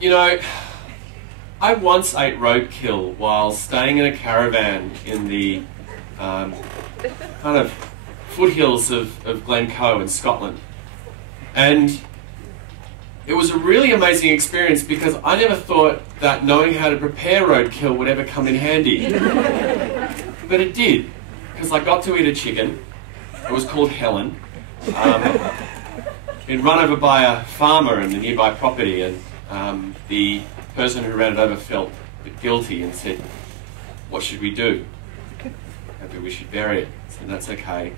You know, I once ate roadkill while staying in a caravan in the kind of foothills of Glencoe in Scotland. And it was a really amazing experience because I never thought that knowing how to prepare roadkill would ever come in handy. But it did, because I got to eat a chicken. It was called Helen. Been run over by a farmer in the nearby property, and the person who ran it over felt a bit guilty and said, "What should we do?" Maybe we should bury it. I said, "That's okay.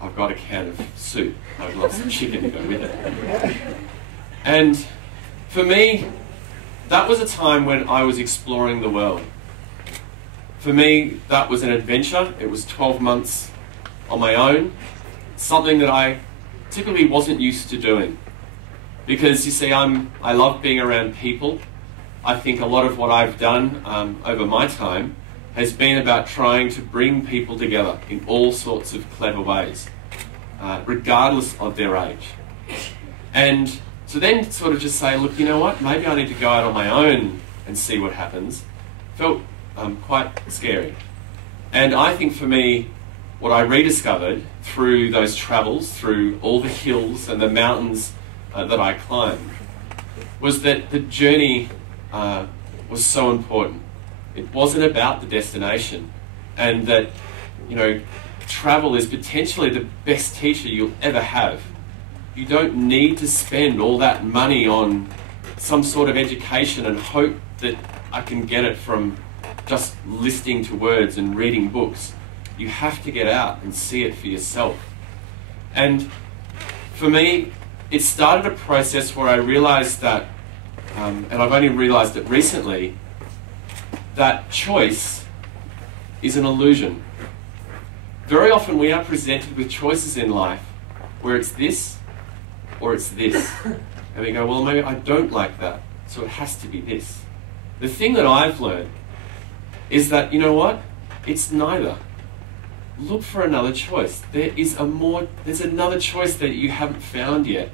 I've got a can of soup. I'd love some chicken to go with it." And for me, that was a time when I was exploring the world. For me, that was an adventure. It was 12 months on my own, something that I typically wasn't used to doing. Because you see, I love being around people. I think a lot of what I've done over my time has been about trying to bring people together in all sorts of clever ways, regardless of their age. And so then sort of just say, look, you know what, maybe I need to go out on my own and see what happens, felt quite scary. And I think for me, what I rediscovered through those travels, through all the hills and the mountains that I climbed, was that the journey was so important. It wasn't about the destination, and that, you know, travel is potentially the best teacher you'll ever have. You don't need to spend all that money on some sort of education and hope that I can get it from just listening to words and reading books. You have to get out and see it for yourself. And for me, it started a process where I realized that, and I've only realized it recently, that choice is an illusion. Very often we are presented with choices in life where it's this or it's this. And we go, well, maybe I don't like that, so it has to be this. The thing that I've learned is that, you know what? It's neither. Look for another choice. There's another choice that you haven't found yet.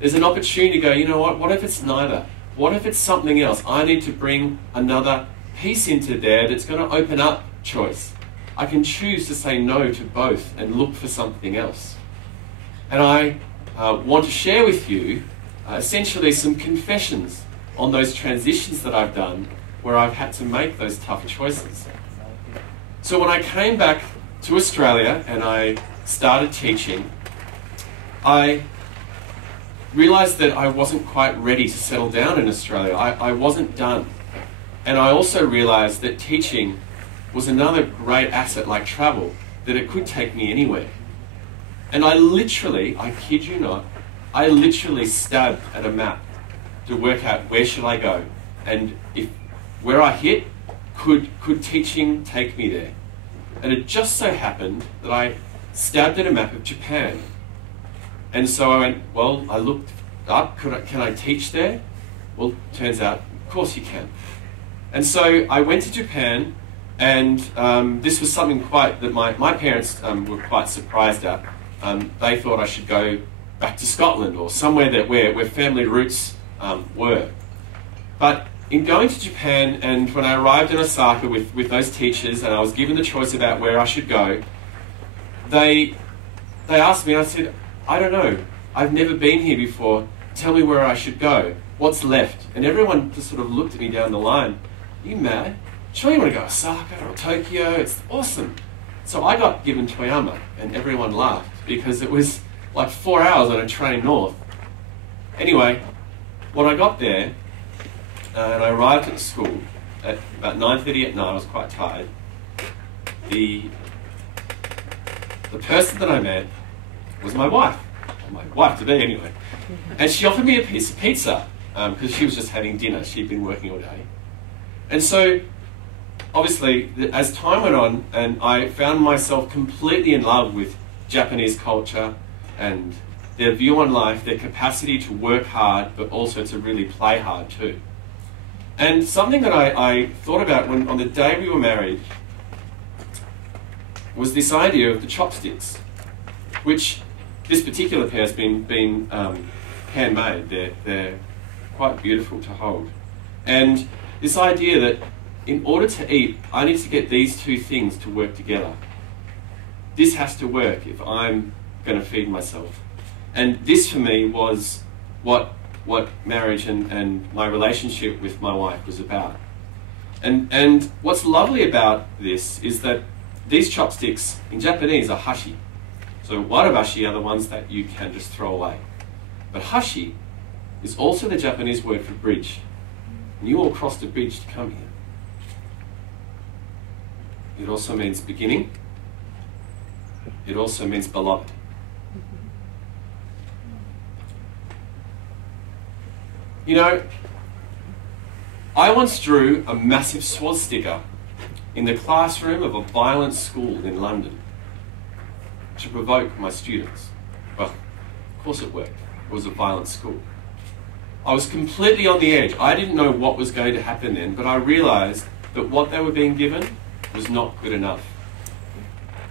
There's an opportunity to go, you know what if it's neither? What if it's something else? I need to bring another piece into there that's going to open up choice. I can choose to say no to both and look for something else. And I want to share with you essentially some confessions on those transitions that I've done where I've had to make those tough choices. So when I came back to Australia and I started teaching, I realised that I wasn't quite ready to settle down in Australia. I wasn't done. And I also realised that teaching was another great asset like travel, that it could take me anywhere. And I kid you not, I literally stabbed at a map to work out where should I go, and where I hit, could teaching take me there? And it just so happened that I stabbed at a map of Japan. And so I went, well, I looked up, can I teach there? Well, turns out, of course you can. And so I went to Japan, and this was something that my parents were quite surprised at. They thought I should go back to Scotland or somewhere where family roots were. But in going to Japan, and when I arrived in Osaka with those teachers and I was given the choice about where I should go, they asked me, and I said, I don't know, I've never been here before, tell me where I should go, what's left? And everyone just sort of looked at me down the line, are you mad? Sure you want to go to Osaka or Tokyo, it's awesome. So I got given Toyama, and everyone laughed because it was like 4 hours on a train north. Anyway, when I got there, and I arrived at the school at about 9:30 at night, I was quite tired. The person that I met was my wife today anyway. And she offered me a piece of pizza because she was just having dinner. She'd been working all day. And so, obviously, as time went on, and I found myself completely in love with Japanese culture and their view on life, their capacity to work hard, but also to really play hard too. And something that I thought about on the day we were married was this idea of the chopsticks, which this particular pair has been handmade. They're quite beautiful to hold. And this idea that in order to eat, I need to get these two things to work together. This has to work if I'm going to feed myself. And this for me was what marriage and my relationship with my wife was about. And what's lovely about this is that these chopsticks in Japanese are hashi. So warabashi are the ones that you can just throw away. But hashi is also the Japanese word for bridge. And you all crossed a bridge to come here. It also means beginning. It also means beloved. You know, I once drew a massive swastika in the classroom of a violent school in London to provoke my students. Well, of course it worked. It was a violent school. I was completely on the edge. I didn't know what was going to happen then, but I realized that what they were being given was not good enough.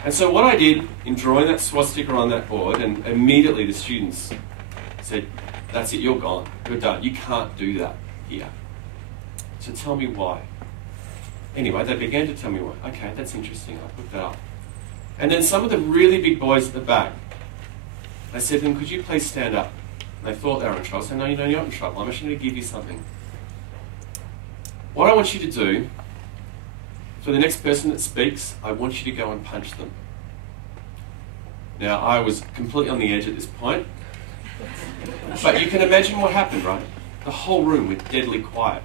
And so what I did in drawing that swastika on that board, and immediately the students said, "That's it, you're gone, you're done. You can't do that here. So tell me why." Anyway, they began to tell me why. Okay, that's interesting, I'll put that up. And then some of the really big boys at the back, I said to them, "Could you please stand up?" And they thought they were in trouble. I said, "No, you're not in trouble. I'm actually going to give you something. What I want you to do, for the next person that speaks, I want you to go and punch them." Now, I was completely on the edge at this point. But you can imagine what happened, right? The whole room went deadly quiet.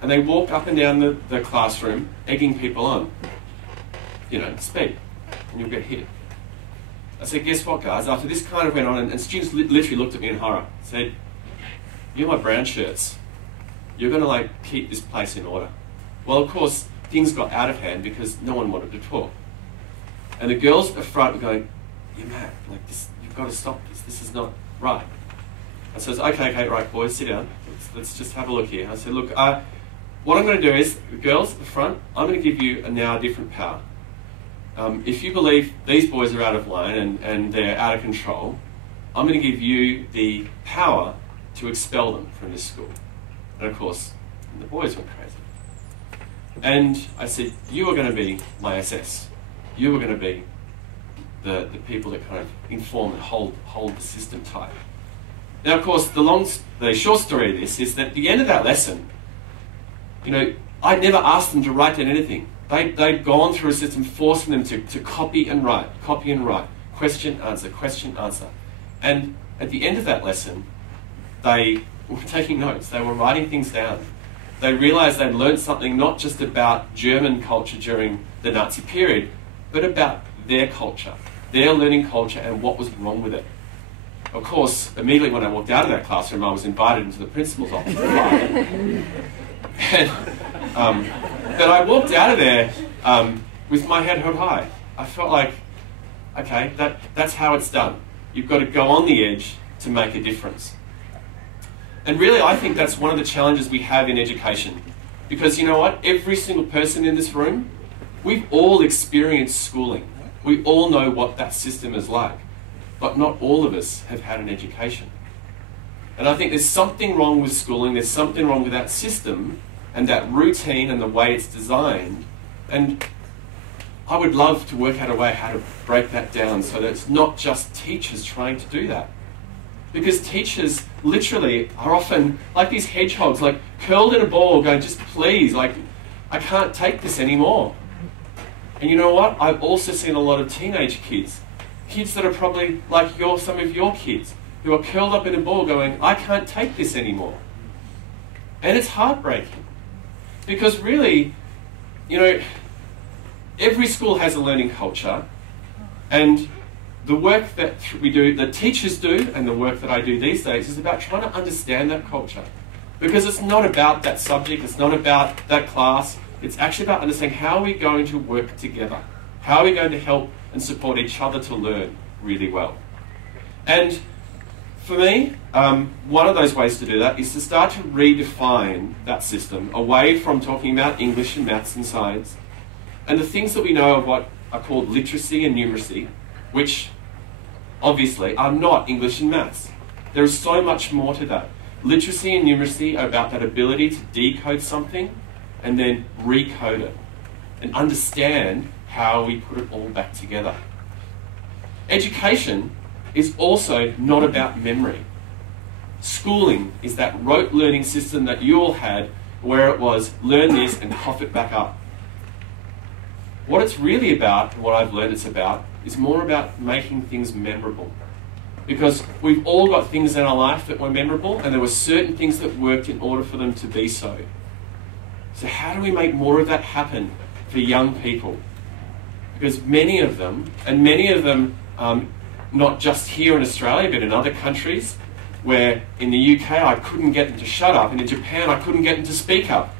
And they walked up and down the classroom, egging people on. You know, speak, and you'll get hit. I said, "Guess what, guys?" After this kind of went on, and students literally looked at me in horror, said, "You're my brown shirts. You're going to, like, keep this place in order." Well, of course, things got out of hand because no one wanted to talk. And the girls at the front were going, "You're mad. Like, this, you've got to stop this. This is not right." I said, okay, right, boys, sit down. Let's just have a look here. I said, "Look, what I'm going to do is, the girls at the front, I'm going to give you now a different power. If you believe these boys are out of line and they're out of control, I'm going to give you the power to expel them from this school." And of course, the boys went crazy. And I said, "You are going to be my SS. You are going to be the people that kind of inform and hold the system tight." Now, of course, the short story of this is that at the end of that lesson, you know, I never asked them to write down anything. They'd gone through a system forcing them to copy and write, question, answer. And at the end of that lesson, they were taking notes. They were writing things down. They realized they'd learned something not just about German culture during the Nazi period, but about their culture, their learning culture, and what was wrong with it. Of course, immediately when I walked out of that classroom, I was invited into the principal's office. But I walked out of there with my head held high. I felt like, okay, that's how it's done. You've got to go on the edge to make a difference. And really, I think that's one of the challenges we have in education. Because you know what? Every single person in this room, we've all experienced schooling. We all know what that system is like. But not all of us have had an education. And I think there's something wrong with schooling, there's something wrong with that system and that routine and the way it's designed. And I would love to work out a way how to break that down so that it's not just teachers trying to do that. Because teachers literally are often like these hedgehogs, like curled in a ball going, "Just please, like, I can't take this anymore." And you know what? I've also seen a lot of teenage kids that are probably like some of your kids, who are curled up in a ball going, "I can't take this anymore." And it's heartbreaking. Because really, you know, every school has a learning culture, and the work that we do, the teachers do, and the work that I do these days is about trying to understand that culture. Because it's not about that subject, it's not about that class, it's actually about understanding how are we going to work together? How are we going to help and support each other to learn really well? And for me, one of those ways to do that is to start to redefine that system away from talking about English and maths and science and the things that we know of what are called literacy and numeracy, which obviously are not English and maths. There is so much more to that. Literacy and numeracy are about that ability to decode something and then recode it and understand how we put it all back together. Education is also not about memory. Schooling is that rote learning system that you all had where it was learn this and cough it back up. What it's really about, and what I've learned it's about, is more about making things memorable. Because we've all got things in our life that were memorable, and there were certain things that worked in order for them to be so. So how do we make more of that happen for young people? Because many of them, not just here in Australia, but in other countries, where in the UK I couldn't get them to shut up, and in Japan I couldn't get them to speak up.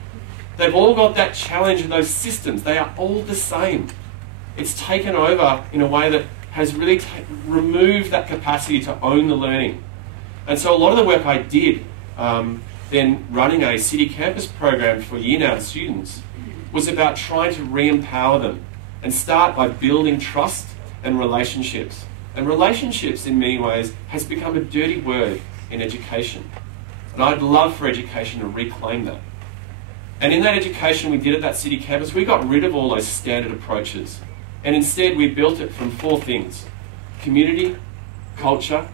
They've all got that challenge in those systems. They are all the same. It's taken over in a way that has really removed that capacity to own the learning. And so a lot of the work I did then running a city campus program for Year 9 students was about trying to re-empower them and start by building trust and relationships. And relationships in many ways has become a dirty word in education. And I'd love for education to reclaim that. And in that education we did at that city campus, we got rid of all those standard approaches. And instead we built it from 4 things: community, culture,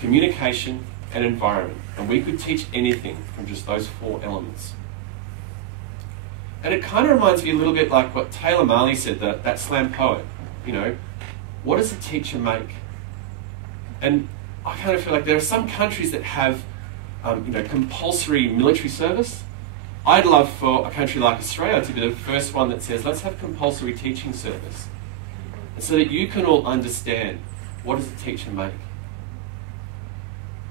communication, and environment. And we could teach anything from just those 4 elements. And it kind of reminds me a little bit like what Taylor Marley said, that slam poet. You know, what does a teacher make? And I kind of feel like there are some countries that have compulsory military service. I'd love for a country like Australia to be the first one that says, let's have compulsory teaching service. So that you can all understand, what does a teacher make?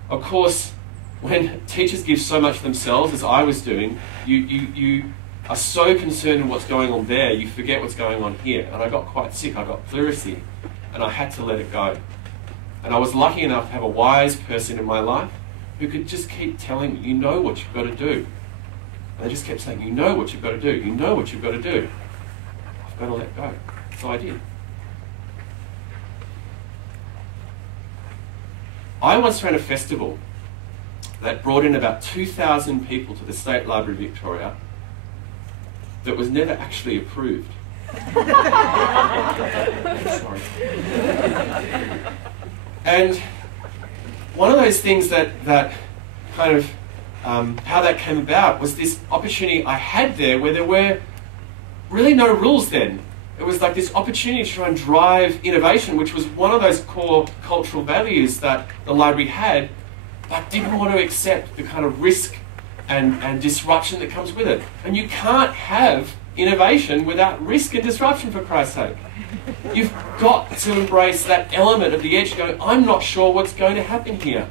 Of course, when teachers give so much themselves, as I was doing, you are so concerned with what's going on there, you forget what's going on here. And I got quite sick, I got pleurisy, and I had to let it go. And I was lucky enough to have a wise person in my life who could just keep telling me, you know what you've got to do. And they just kept saying, you know what you've got to do, you know what you've got to do. I've got to let go. So I did. I once ran a festival that brought in about 2,000 people to the State Library Victoria that was never actually approved. Sorry. And one of those things that kind of how that came about was this opportunity I had there where there were really no rules then. It was like this opportunity to try and drive innovation, which was one of those core cultural values that the library had, but didn't want to accept the kind of risk and disruption that comes with it. And you can't have innovation without risk and disruption, for Christ's sake. You've got to embrace that element of the edge going, I'm not sure what's going to happen here.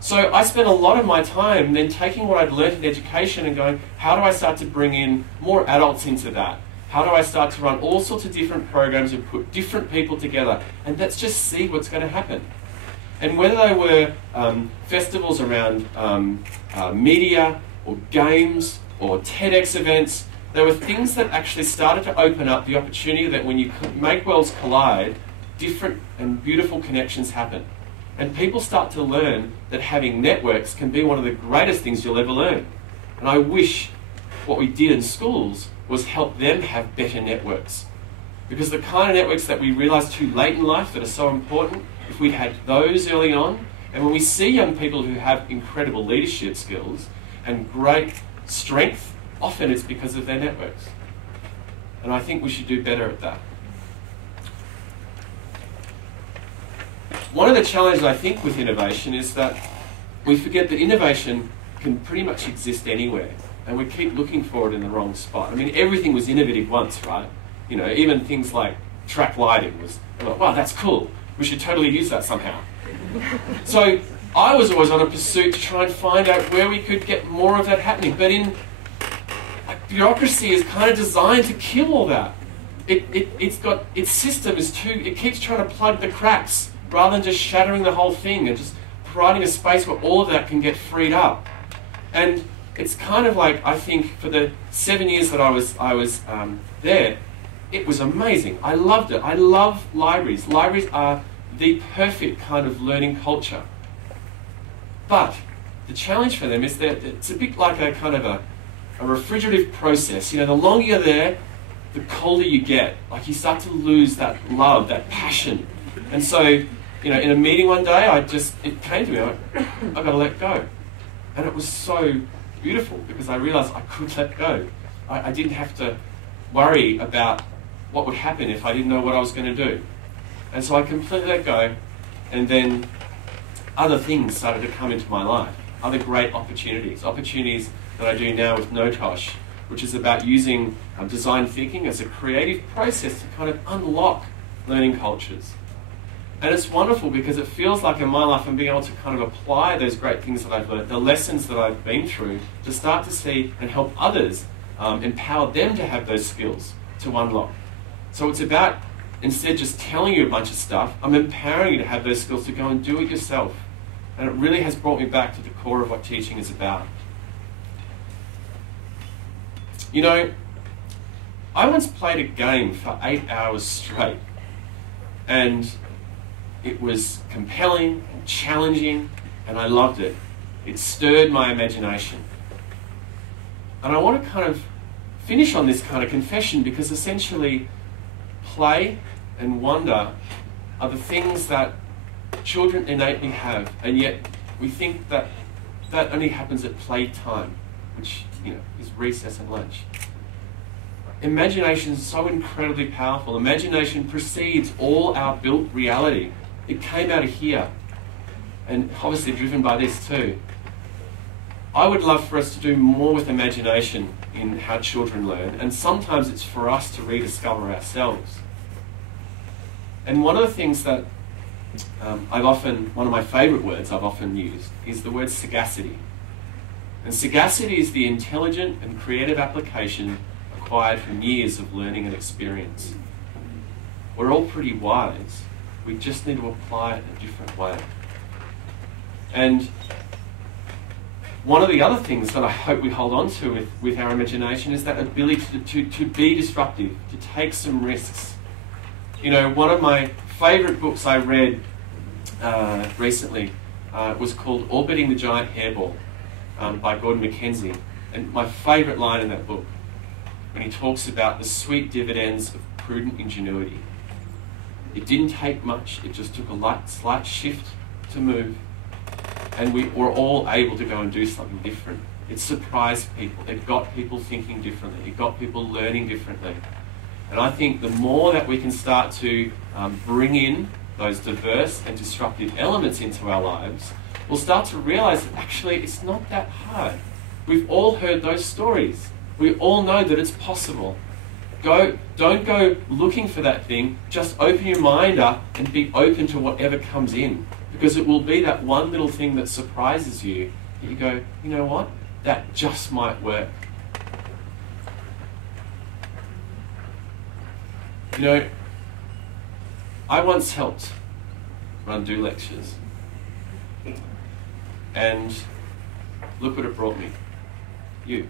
So I spent a lot of my time then taking what I'd learned in education and going, how do I start to bring in more adults into that? How do I start to run all sorts of different programs and put different people together? And let's just see what's going to happen. And whether they were festivals around media or games or TEDx events, there were things that actually started to open up the opportunity that when you make worlds collide, different and beautiful connections happen. And people start to learn that having networks can be one of the greatest things you'll ever learn. And I wish what we did in schools was help them have better networks. Because the kind of networks that we realise too late in life that are so important, if we had those early on, and when we see young people who have incredible leadership skills and great strength, often it's because of their networks. And I think we should do better at that. One of the challenges I think with innovation is that we forget that innovation can pretty much exist anywhere, and we keep looking for it in the wrong spot. I mean, everything was innovative once, right? You know, even things like track lighting was, like, wow, that's cool. We should totally use that somehow. So I was always on a pursuit to try and find out where we could get more of that happening. But bureaucracy is kind of designed to kill all that. Its system is it keeps trying to plug the cracks rather than just shattering the whole thing and just providing a space where all of that can get freed up. And it's kind of like, I think, for the 7 years that I was there, it was amazing. I loved it. I love libraries. Libraries are the perfect kind of learning culture. But the challenge for them is that it's a bit like a kind of a refrigerative process. You know, the longer you're there, the colder you get. Like you start to lose that love, that passion. And so, you know, in a meeting one day, it came to me, I've got to let go. And it was so beautiful because I realized I could let go. I didn't have to worry about what would happen if I didn't know what I was going to do. And so I completely let go, and then other things started to come into my life, other great opportunities that I do now with NoTosh, which is about using design thinking as a creative process to kind of unlock learning cultures. And it's wonderful because it feels like in my life I'm being able to kind of apply those great things that I've learned, the lessons that I've been through, to start to see and help others, empower them to have those skills to unlock. So it's about, instead of just telling you a bunch of stuff, I'm empowering you to have those skills to go and do it yourself. And it really has brought me back to the core of what teaching is about. You know, I once played a game for 8 hours straight, and it was compelling and challenging, and I loved it. It stirred my imagination. And I want to kind of finish on this kind of confession, because essentially play and wonder are the things that children innately have, and yet we think that that only happens at playtime, which, you know, is recess and lunch. Imagination is so incredibly powerful. Imagination precedes all our built reality. It came out of here, and obviously driven by this too. I would love for us to do more with imagination in how children learn, and sometimes it's for us to rediscover ourselves. And one of the things that one of my favourite words I've often used is the word sagacity. And sagacity is the intelligent and creative application acquired from years of learning and experience. We're all pretty wise. We just need to apply it in a different way. And one of the other things that I hope we hold on to with our imagination is that ability to be disruptive, to take some risks. You know, one of my favourite books I read recently was called Orbiting the Giant Hairball by Gordon Mackenzie. And my favourite line in that book, when he talks about the sweet dividends of prudent ingenuity. It didn't take much, it just took a slight shift to move, and we were all able to go and do something different. It surprised people, it got people thinking differently, it got people learning differently. And I think the more that we can start to bring in those diverse and disruptive elements into our lives, we'll start to realise that actually it's not that hard. We've all heard those stories. We all know that it's possible. Don't go looking for that thing, just open your mind up and be open to whatever comes in. Because it will be that one little thing that surprises you, that you go, you know what, that just might work. You know, I once helped run Do lectures, and look what it brought me. You.